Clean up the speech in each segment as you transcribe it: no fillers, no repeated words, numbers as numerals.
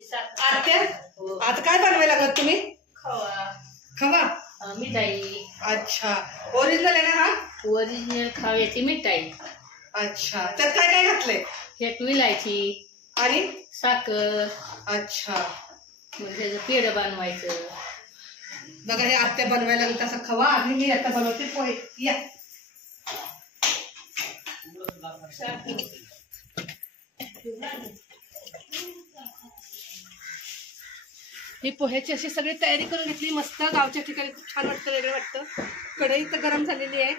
आत्या आता काय बनवायला लागत तुम्ही? खवा. खवा मिठाई. अच्छा, ओरिजिनल आहे ना हा? ओरिजिनल खव्याची मिठाई. अच्छा, त्यात काय काय घातलंय? ह्यात विलायची आणि साखर. अच्छा, मग त्याचं पेढं बनवायचं. बघा हे आत्या बनवायला लागत असा खवा आणि मी आता बनवते पोहे. या ही पोह्याची अशी सगळी तयारी करून घेतली. मस्त गावच्या ठिकाणी खूप छान वाटतं, वेगळं वाटतं. कढई तर गरम झालेली आहे,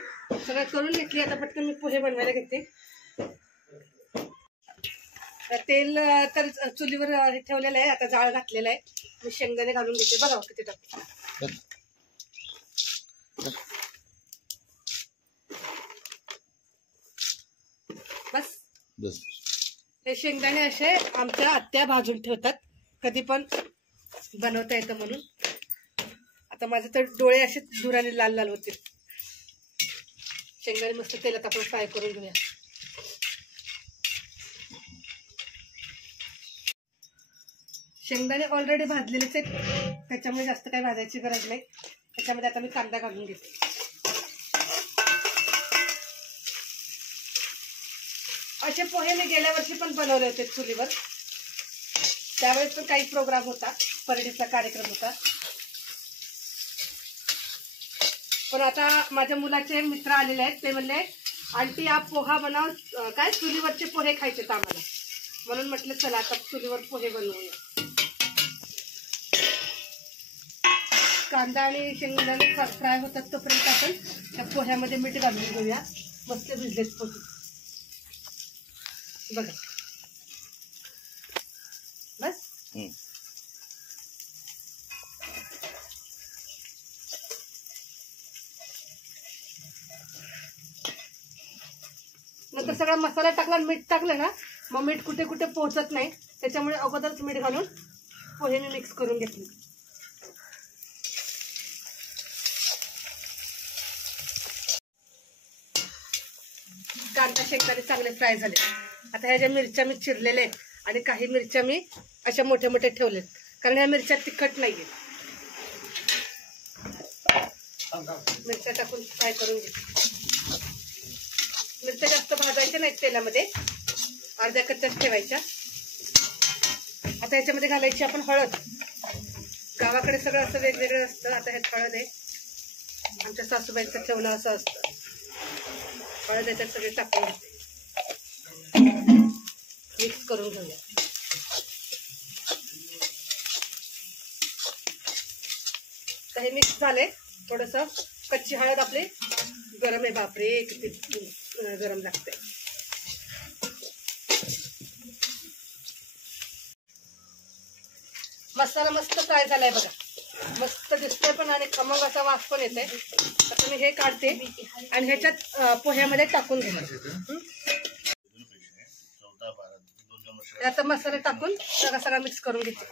सगळं करून घेतली. आता पटकन मी पोहे बनवायला घेते. तेल तर चुलीवर ठेवलेलं आहे, आता जाळ घातलेला आहे. मी शेंगदाणे घालून घेते. बघा किती टाकते. बस बस. हे शेंगदाणे असे आमच्या आत्या भाजून ठेवतात, कधी पण बनवता येतं म्हणून. आता माझे तर डोळे असे धुराने लाल लाल होते. शेंगदाणे मस्त तेलात आपण फ्राय करून घेऊया. शेंगदाणे ऑलरेडी भाजलेलेच आहेत, त्याच्यामुळे जास्त काही भाजायची गरज नाही. त्याच्यामध्ये आता मी कांदा घालून घेते. असे पोहे मी गेल्या वर्षी पण बनवले होते चुलीवर. त्यावेळेस पण काही प्रोग्राम होता, परडीचा कार्यक्रम होता. पण आता माझ्या मुलाचे मित्र आलेले आहेत, ते म्हणले आंटी आप पोहा बनाव, काय चुलीवरचे पोहे खायचे आम्हाला. म्हणून म्हटलं चला आता चुलीवर पोहे बनवूया. कांदा आणि शेंगदाणे फ्राय होतात तोपर्यंत आपण त्या पोह्यामध्ये मीठ घालून घेऊया. मस्त भिजलेत पोहे बघा. बस नंतर सगळा मसाला टाकला, मीठ टाकलं ना, मग मीठ कुठे कुठे पोहोचत नाही. त्याच्यामुळे अगोदरच मीठ घालून पोहे मी मिक्स करून घेतले. कांदा शेंगदाणे चांगले फ्राय झाले. आता ह्या ज्या मिरच्या मी चिरलेल्या आहेत आणि काही मिरच्या मी अशा मोठ्या मोठ्या ठेवल्यात, कारण ह्या मिरच्या तिखट नाहीये. मिरच्या टाकून फ्राय करून घेते. मिरच्या जास्त भाजायच्या नाहीत तेलामध्ये, अर्ध्या कच्च्याच ठेवायच्या. आता ह्याच्यामध्ये घालायची आपण हळद. गावाकडे सगळं असं वेगवेगळं असतं. आता ह्यात हळद आहे, आमच्या सासूबाईंचं ठेवणं असं असतं. हळद याच्यात सगळे टाकून घेते, मिक्स करून घेऊया. तर हे मिक्स झाले. थोडस कच्ची हळद आपली गरम आहे, बापरे किती गरम लागते. मसाला मस्त फ्राय झालाय बघा, मस्त दिसतोय पण आणि खमंग असा वास पण येते. आता मी हे काढते आणि ह्याच्यात पोह्यामध्ये टाकून घेते. आता मसाला टाकून सगळा मिक्स करून घेते.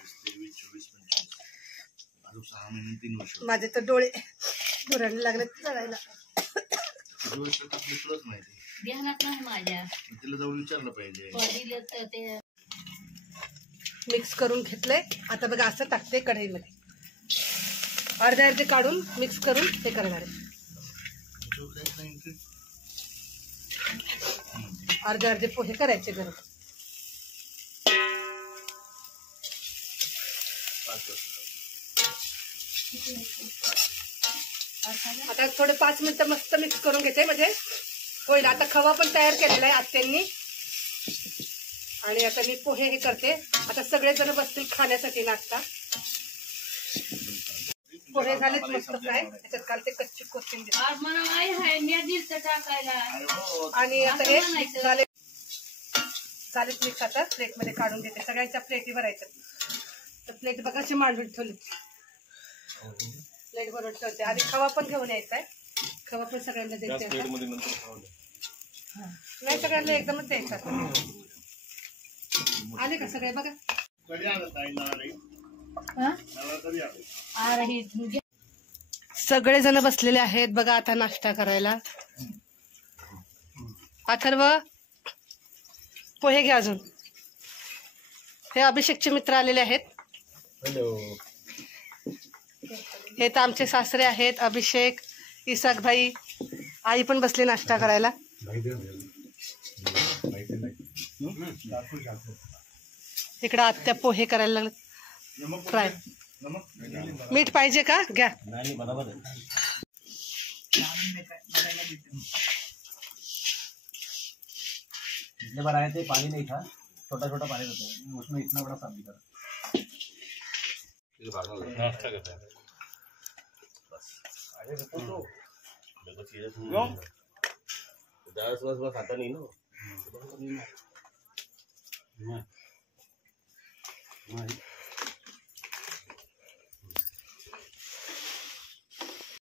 माझे तर डोळे धुरायला लागले चढायला. मिक्स करून घेतलंय. आता बघा असं टाकते कढईमध्ये, अर्धे अर्धे काढून मिक्स करून हे करणार आहे. अर्धे अर्धे पोहे करायचे गरम. आता थोडे 5 मिनिटं मस्त मिक्स करून घेते, म्हणजे होईल. आता खवा पण तयार केलेला आहे आत्यांनी. आणि आता मी पोहे हे करते. आता सगळेजण बसतील खाण्यासाठी नाश्ता. पोहे झालेत मस्त फ्राय. त्याच्यात घालते कच्ची कोथिंबीर आणि आता हे झालेत मिक्स. आता प्लेटमध्ये काढून घेते. सगळ्यांच्या प्लेटी भरायच्या. तर प्लेट बघाशी मांडून ठेवली, प्लेट भरून ठेवते. आणि खवा पण घेऊन यायचा आहे. खवा पण सगळ्यांना द्यायचा. नाही सगळ्यांना एकदमच द्यायचा. आले का सगळे बघा. सगळेजण बसलेले आहेत बघा आता नाश्ता करायला. अथर्व पोहे घ्या अजून. हे अभिषेकचे मित्र आलेले आहेत. हॅलो. हे तर आमचे सासरे आहेत, अभिषेक, इसाक भाई. आई पण बसली नाश्ता करायला. इकडं आत्या पोहे करायला लागले फ्राय. मीठ पाहिजे का? घ्या. जितने बार आए थे पानी नहीं था, छोटा छोटा पानी रहता है, उसमें इतना बड़ा शादी करा. नाश्ता करता है बस. अरे रुको तो देखो चीजें क्यों 10 बस खाता नहीं ना.